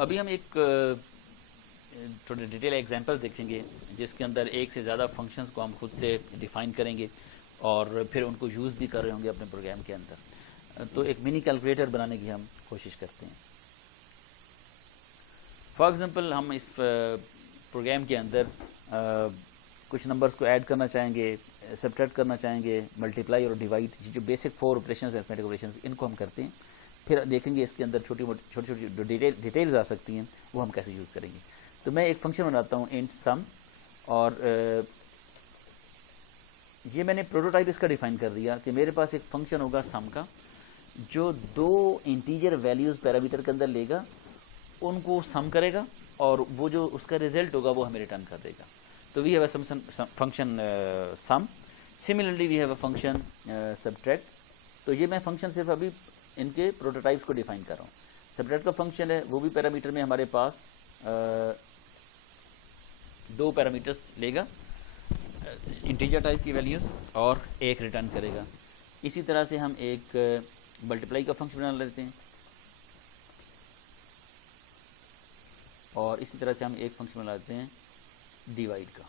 अभी हम एक थोड़े डिटेल एग्जांपल देखेंगे जिसके अंदर एक से ज़्यादा फंक्शंस को हम खुद से डिफाइन करेंगे और फिर उनको यूज़ भी कर रहे होंगे अपने प्रोग्राम के अंदर। तो एक मिनी कैलकुलेटर बनाने की हम कोशिश करते हैं। फॉर एग्जांपल हम इस प्रोग्राम के अंदर कुछ नंबर्स को ऐड करना चाहेंगे, सब्ट्रैक्ट करना चाहेंगे, मल्टीप्लाई और डिवाइड, जो बेसिक 4 ऑपरेशंस अरिथमेटिक ऑपरेशंस, इनको हम करते हैं। फिर देखेंगे इसके अंदर छोटी छोटी जो डिटेल्स आ सकती हैं वो हम कैसे यूज़ करेंगे। तो मैं एक फंक्शन बनाता हूँ इंट सम, और ये मैंने प्रोटोटाइप इसका डिफाइन कर दिया कि मेरे पास एक फंक्शन होगा सम का जो 2 इंटीजर वैल्यूज़ पैरामीटर के अंदर लेगा, उनको सम करेगा और वो जो उसका रिजल्ट होगा वो हमें रिटर्न कर देगा। तो we have a function sum. Similarly we have a function subtract. तो ये मैं फंक्शन सिर्फ अभी इनके प्रोटोटाइप्स को डिफाइन कर रहा हूँ। सब्ट्रैक्ट का फंक्शन है, वो भी पैरामीटर में हमारे पास 2 पैरामीटर्स लेगा, इंटीजर टाइप की वैल्यूज़, और एक रिटर्न करेगा। इसी तरह से हम एक मल्टीप्लाई का फंक्शन बना लेते हैं, और इसी तरह से हम एक फंक्शन बना लेते हैं डिवाइड का।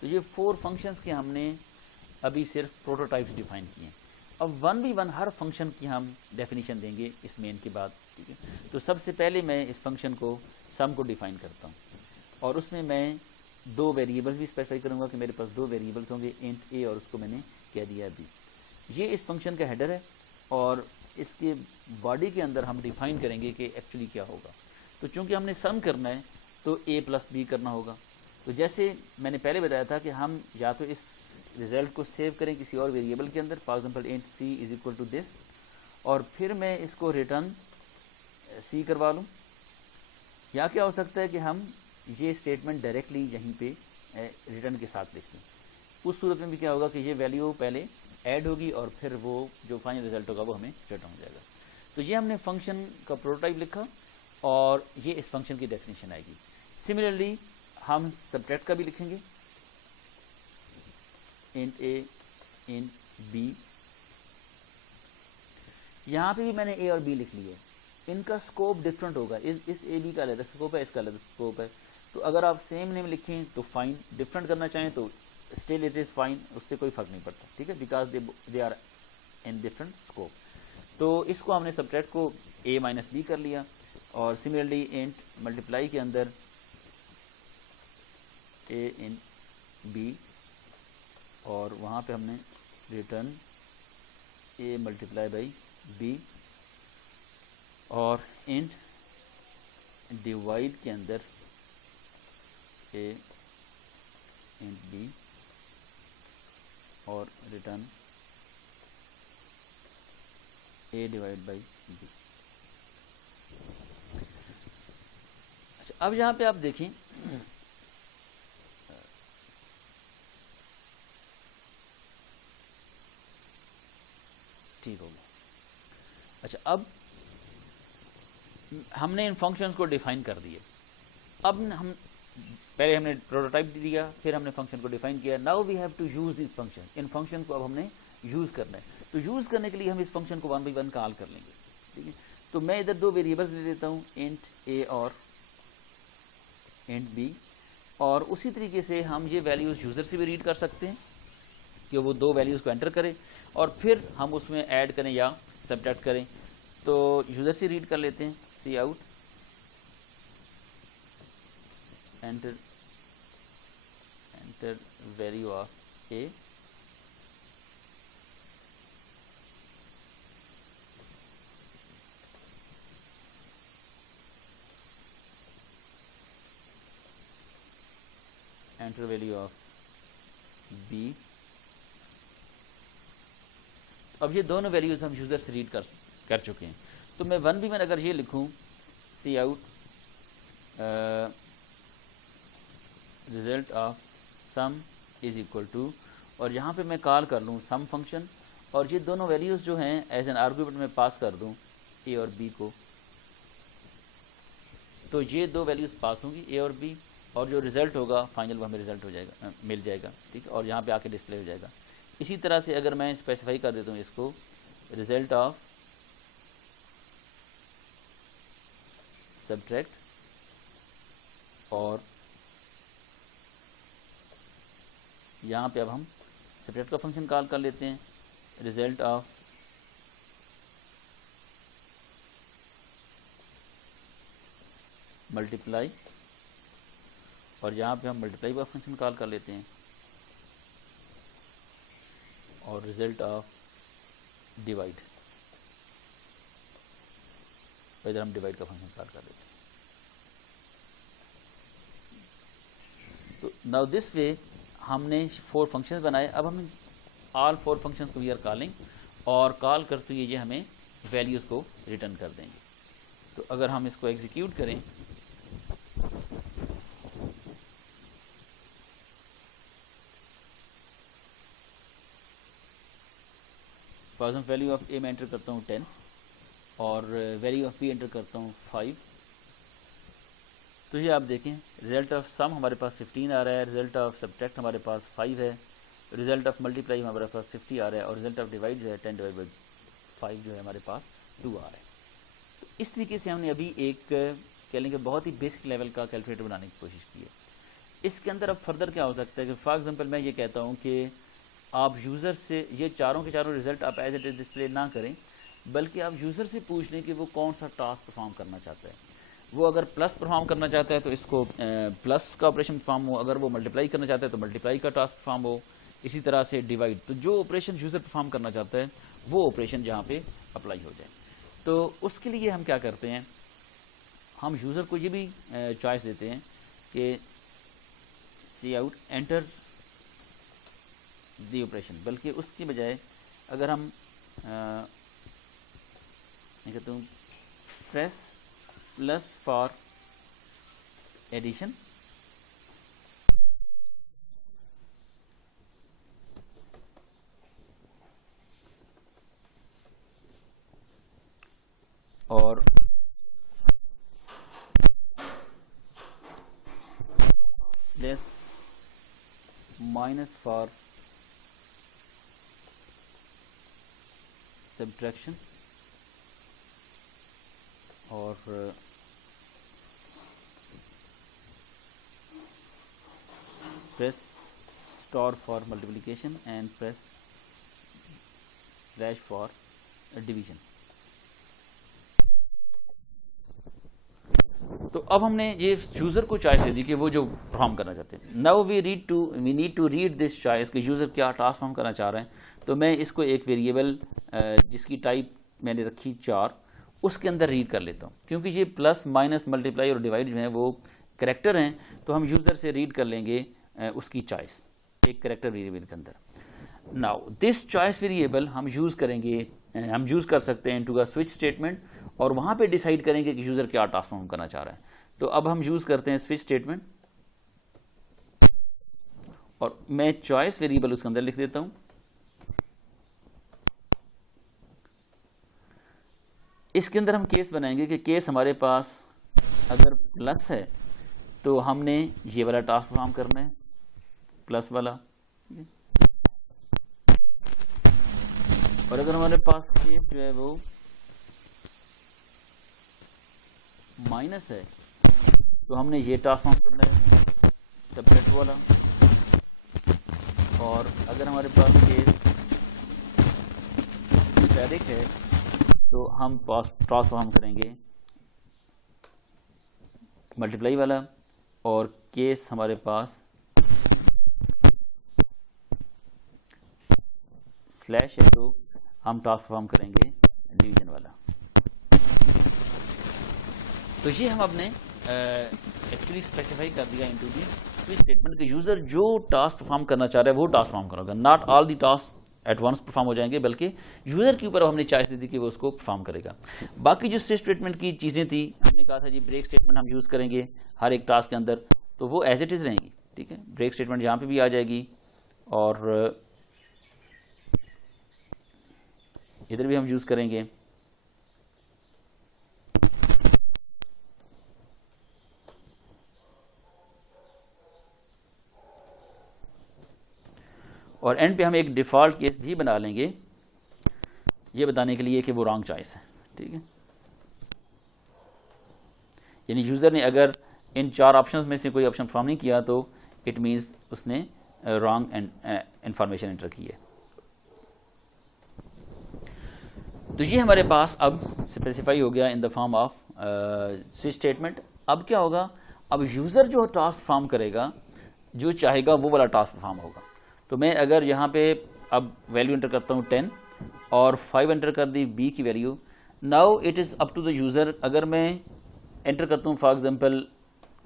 तो ये 4 फंक्शंस के हमने अभी सिर्फ प्रोटोटाइप्स डिफाइन किए हैं। अब 1v1 हर फंक्शन की हम डेफिनेशन देंगे इस मेन के बाद, ठीक है। तो सबसे पहले मैं इस फंक्शन को सम को डिफाइन करता हूँ, और उसमें मैं 2 वेरिएबल्स भी स्पेसिफाई करूँगा कि मेरे पास 2 वेरिएबल्स होंगे, इंट ए और उसको मैंने कह दिया बी। ये इस फंक्शन का हेडर है, और इसके बॉडी के अंदर हम डिफाइन करेंगे कि एक्चुअली क्या होगा। तो चूंकि हमने सम करना है तो a प्लस बी करना होगा। तो जैसे मैंने पहले बताया था कि हम या तो इस रिजल्ट को सेव करें किसी और वेरिएबल के अंदर, for example int c is equal to this, और फिर मैं इसको रिटर्न सी करवा लूँ, या क्या हो सकता है कि हम ये स्टेटमेंट डायरेक्टली यहीं पे रिटर्न के साथ लिख दें। उस सूरत में भी क्या होगा कि ये वैल्यू पहले ऐड होगी और फिर वो जो फाइनल रिजल्ट होगा वो हमें रिटर्न हो जाएगा। तो ये हमने फंक्शन का प्रोटोटाइप लिखा, और ये इस फंक्शन की डेफिनेशन आएगी। सिमिलरली हम सब्ट्रैक्ट का भी लिखेंगे, इंट ए इंट बी। यहाँ पे भी मैंने ए और बी लिख लिया है, इनका स्कोप डिफरेंट होगा। इस ए बी का अलग स्कोप है, इसका अलग स्कोप है। तो अगर आप सेम नेम लिखें तो फाइन, डिफरेंट करना चाहें तो स्टिल इट इज फाइन, उससे कोई फर्क नहीं पड़ता, ठीक है, because they are in different scope. तो इसको हमने सब्ट्रैक्ट को a माइनस बी कर लिया, और सिमिलरली इंट मल्टीप्लाई के अंदर a इन b, और वहाँ पे हमने return a multiply by b, और इंट डिवाइड के अंदर a इंट b, और return a divide by b। अच्छा, अब यहाँ पे आप देखें, ठीक हो गया। अच्छा, अब हमने इन फंक्शंस को डिफाइन कर दिए। अब हम पहले हमने प्रोटोटाइप दिया, फिर हमने फंक्शन को डिफाइन किया। Now we have to use this function. इन फंक्शन को अब हमने यूज करना है। तो यूज करने के लिए हम इस फंक्शन को 1 बाई 1 कॉल कर लेंगे, ठीक है। तो मैं इधर 2 वेरिएबल्स ले लेता हूँ, इंट ए और इंट बी, और उसी तरीके से हम ये वैल्यूज यूजर से भी रीड कर सकते हैं कि वो 2 वैल्यूज को एंटर करे, और फिर हम उसमें ऐड करें या सब्ट्रैक्ट करें। तो यूजर से रीड कर लेते हैं, सी out enter value of a, enter value of b। अब ये दोनों वैल्यूज हम यूजर से रीड कर चुके हैं। तो मैं 1 भी मैं अगर ये लिखूं, C out result of sum is equal to, और यहाँ पे मैं कॉल कर लूँ सम फंक्शन, और ये दोनों वैल्यूज जो हैं एज एन आर्गुमेंट में पास कर दूँ ए और बी को। तो ये 2 वैल्यूज पास होंगी, ए और बी, और जो रिजल्ट होगा फाइनल वो हमें रिजल्ट हो जाएगा, मिल जाएगा, ठीक है, और यहाँ पे आके डिस्प्ले हो जाएगा। इसी तरह से अगर मैं स्पेसिफाई कर देता हूँ इसको रिजल्ट ऑफ सब्ट्रैक्ट और यहाँ पे अब हम सब्ट्रैक्ट का फंक्शन कॉल कर लेते हैं, रिजल्ट ऑफ मल्टीप्लाई, और यहाँ पे हम मल्टीप्लाई का फंक्शन कॉल कर लेते हैं, और रिजल्ट ऑफ डिवाइड, इधर हम डिवाइड का फंक्शन कॉल कर लेते हैं। तो नाउ दिस वे हमने 4 फंक्शंस बनाए। अब हम ऑल 4 फंक्शंस को वी आर कॉलिंग, और कॉल करते हुए ये हमें वैल्यूज़ को रिटर्न कर देंगे। तो अगर हम इसको एग्जीक्यूट करें, फॉर एग्जाम्पल वैल्यू ऑफ ए में एंटर करता हूँ 10 और वैल्यू ऑफ बी एंटर करता हूँ 5, तो ये आप देखें रिजल्ट ऑफ सम हमारे पास 15 आ रहा है, रिजल्ट ऑफ सब्ट्रैक्ट हमारे पास 5 है, रिजल्ट ऑफ मल्टीप्लाई हमारे पास 50 आ रहा है, और रिजल्ट ऑफ डिवाइड जो है 10 डिवाइड बाई 5 जो है हमारे पास 2 आ रहा है। तो इस तरीके से हमने अभी एक कह लेंगे बहुत ही बेसिक लेवल का कैलकुलेटर बनाने की कोशिश की है। इसके अंदर अब फर्दर क्या हो सकता है कि फॉर एग्जांपल मैं ये कहता हूँ कि आप यूज़र से ये चारों के चारों रिजल्ट आप एज इट इज डिस्प्ले ना करें, बल्कि आप यूज़र से पूछ लें कि वो कौन सा टास्क परफॉर्म करना चाहता है। वो अगर प्लस परफॉर्म करना चाहता है तो इसको प्लस का ऑपरेशन परफॉर्म हो, अगर वो मल्टीप्लाई करना चाहता है तो मल्टीप्लाई का टास्क परफॉर्म हो, इसी तरह से डिवाइड। तो जो ऑपरेशन यूज़र परफॉर्म करना चाहता है वो ऑपरेशन जहाँ पे अप्लाई हो जाए। तो उसके लिए हम क्या करते हैं, हम यूज़र को ये भी चॉइस देते हैं कि सी आउट एंटर दी ऑपरेशन, बल्कि उसकी बजाय अगर हम कहते हूँ प्रेस प्लस फॉर एडिशन, और प्लस माइनस फॉर सब्ट्रैक्शन, और press star for multiplication and press slash for division. तो अब हमने ये यूज़र को चॉइस दे दी कि वो जो परफॉर्म करना चाहते हैं। Now we need to read this choice कि यूज़र क्या टास्क परफॉर्म करना चाह रहे हैं। तो मैं इसको एक वेरिएबल जिसकी टाइप मैंने रखी 4 उसके अंदर रीड कर लेता हूँ, क्योंकि ये प्लस माइनस मल्टीप्लाई और डिवाइड जो है वो करैक्टर हैं, तो हम यूज़र से रीड कर लेंगे उसकी चॉइस एक करैक्टर वेरिएबल के अंदर। नाउ दिस चॉइस वेरिएबल हम यूज़ करेंगे, हम यूज़ कर सकते हैं इनटू अ स्विच स्टेटमेंट, और वहाँ पे डिसाइड करेंगे कि यूज़र क्या टास्क परफॉर्म करना चाह रहा है। तो अब हम यूज़ करते हैं स्विच स्टेटमेंट, और मैं चॉइस वेरिएबल उसके अंदर लिख देता हूँ। इसके अंदर हम केस बनाएंगे कि केस हमारे पास अगर प्लस है तो हमने ये वाला टास्क परफॉर्म करना है, प्लस वाला, और अगर हमारे पास केस जो है वो माइनस है तो हमने ये टास्क परफॉर्म करना है, सब्ट्रैक्ट वाला, और अगर हमारे पास केस स्टैटिक है तो हम टास्क परफॉर्म करेंगे मल्टीप्लाई वाला, और केस हमारे पास स्लैश है तो हम टास्क परफॉर्म करेंगे डिवीजन वाला। तो ये हम अपने एक्चुअली स्पेसिफाई कर दिया इनटू दी स्विच स्टेटमेंट कि यूज़र जो टास्क परफॉर्म करना चाह रहा है वो टास्क परफॉर्म करेगा। Not all the task at once perform हो जाएंगे, बल्कि यूज़र के ऊपर हमने चॉइस दी थी कि वो उसको परफॉर्म करेगा। बाकी जो स्विच स्टेटमेंट की चीज़ें थी, हमने कहा था जी ब्रेक स्टेटमेंट हम यूज़ करेंगे हर एक टास्क के अंदर, तो वो एज इट इज़ रहेंगी। ठीक है, ब्रेक स्टेटमेंट यहाँ पे भी आ जाएगी और इधर भी हम यूज़ करेंगे। और एंड पे हम एक डिफ़ॉल्ट केस भी बना लेंगे ये बताने के लिए कि वो रॉन्ग चॉइस है, ठीक है। यानी यूज़र ने अगर इन 4 ऑप्शंस में से कोई ऑप्शन परफॉर्म नहीं किया तो इट मीन्स उसने रॉन्ग इंफॉर्मेशन एंटर की है। तो ये हमारे पास अब स्पेसिफाई हो गया in the form off switch statement. अब क्या होगा, अब यूज़र जो टास्क परफॉर्म करेगा, जो चाहेगा वो वाला टास्क परफॉर्म होगा। तो मैं अगर यहाँ पे अब वैल्यू एंटर करता हूँ 10 और 5 एंटर कर दी बी की value, now it is up to the user. अगर मैं एंटर करता हूँ फॉर एग्जांपल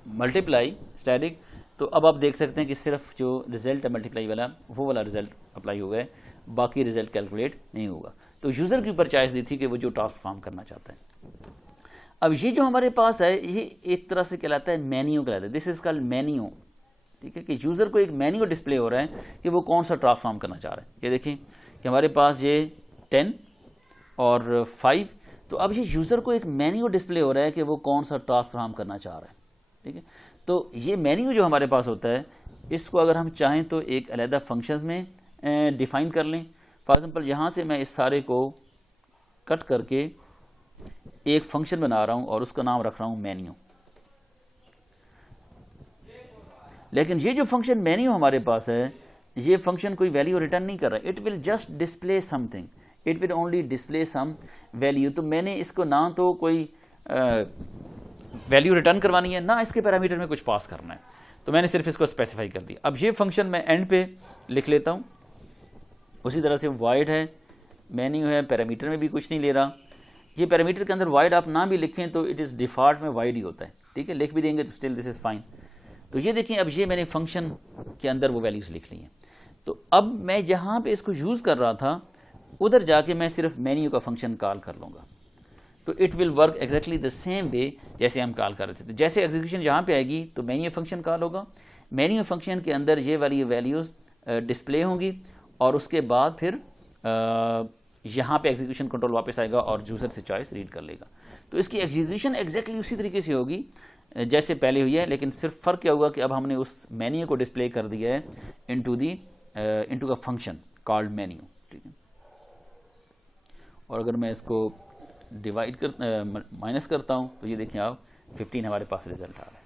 मल्टीप्लाई स्टैटिक, तो अब आप देख सकते हैं कि सिर्फ जो रिजल्ट है मल्टीप्लाई वाला वो वाला रिजल्ट अप्लाई हो गया, बाकी रिजल्ट कैलकुलेट नहीं होगा। तो यूज़र के ऊपर चॉइस दी थी कि वो जो टास्क परफॉर्म करना चाहता है। अब ये जो हमारे पास है ये एक तरह से कहलाता है मेन्यू कहलाता है, दिस इज कॉल्ड मेन्यू, ठीक है। कि यूज़र को एक मेन्यू डिस्प्ले हो रहा है कि वो कौन सा टास्क परफॉर्म करना चाह रहा है। ये देखिए कि हमारे पास ये 10 और 5, तो अब ये यूज़र को एक मेन्यू डिस्प्ले हो रहा है कि वो कौन सा टास्क परफॉर्म करना चाह रहा है, ठीक है। तो ये मेन्यू जो हमारे पास होता है, इसको अगर हम चाहें तो एक अलहदा फंक्शंस में डिफाइन कर लें। फॉर एग्जांपल यहाँ से मैं इस सारे को कट करके एक फंक्शन बना रहा हूँ और उसका नाम रख रहा हूँ मेन्यू। लेकिन ये जो फंक्शन मेन्यू हमारे पास है, ये फंक्शन कोई वैल्यू रिटर्न नहीं कर रहा है, it will just display something, it will only display some value. तो मैंने इसको ना तो कोई वैल्यू रिटर्न करवानी है, ना इसके पैरामीटर में कुछ पास करना है, तो मैंने सिर्फ इसको स्पेसिफाई कर दिया। अब ये फंक्शन मैं एंड पे लिख लेता हूँ। उसी तरह से वाइड है, मेन्यू है, पैरामीटर में भी कुछ नहीं ले रहा। ये पैरामीटर के अंदर वाइड आप ना भी लिखें तो इट इज़ डिफ़ॉल्ट में वाइड ही होता है, ठीक है। लिख भी देंगे तो स्टिल दिस इज़ फाइन। तो ये देखें, अब ये मैंने फंक्शन के अंदर वो वैल्यूज़ लिख ली हैं। तो अब मैं जहाँ पे इसको यूज़ कर रहा था उधर जाके मैं सिर्फ मेन्यू का फंक्शन कॉल कर लूँगा, तो it will work exactly the same way जैसे हम कॉल कर रहे थे। तो जैसे एग्जीक्यूशन यहाँ पे आएगी तो मेन्यू फंक्शन कॉल होगा, मेन्यू फंक्शन के अंदर ये वाली वैल्यूज़ डिस्प्ले होंगी और उसके बाद फिर यहाँ पे एग्जीक्यूशन कंट्रोल वापस आएगा और यूज़र से चॉइस रीड कर लेगा। तो इसकी एग्जीक्यूशन एग्जैक्टली उसी तरीके से होगी जैसे पहले हुई है, लेकिन सिर्फ फ़र्क क्या होगा कि अब हमने उस मेन्यू को डिस्प्ले कर दिया है इनटू का फंक्शन कॉल्ड मेन्यू, ठीक है। और अगर मैं इसको डिवाइड कर माइनस करता हूँ तो ये देखिए आप 15 हमारे पास रिजल्ट आ रहा है।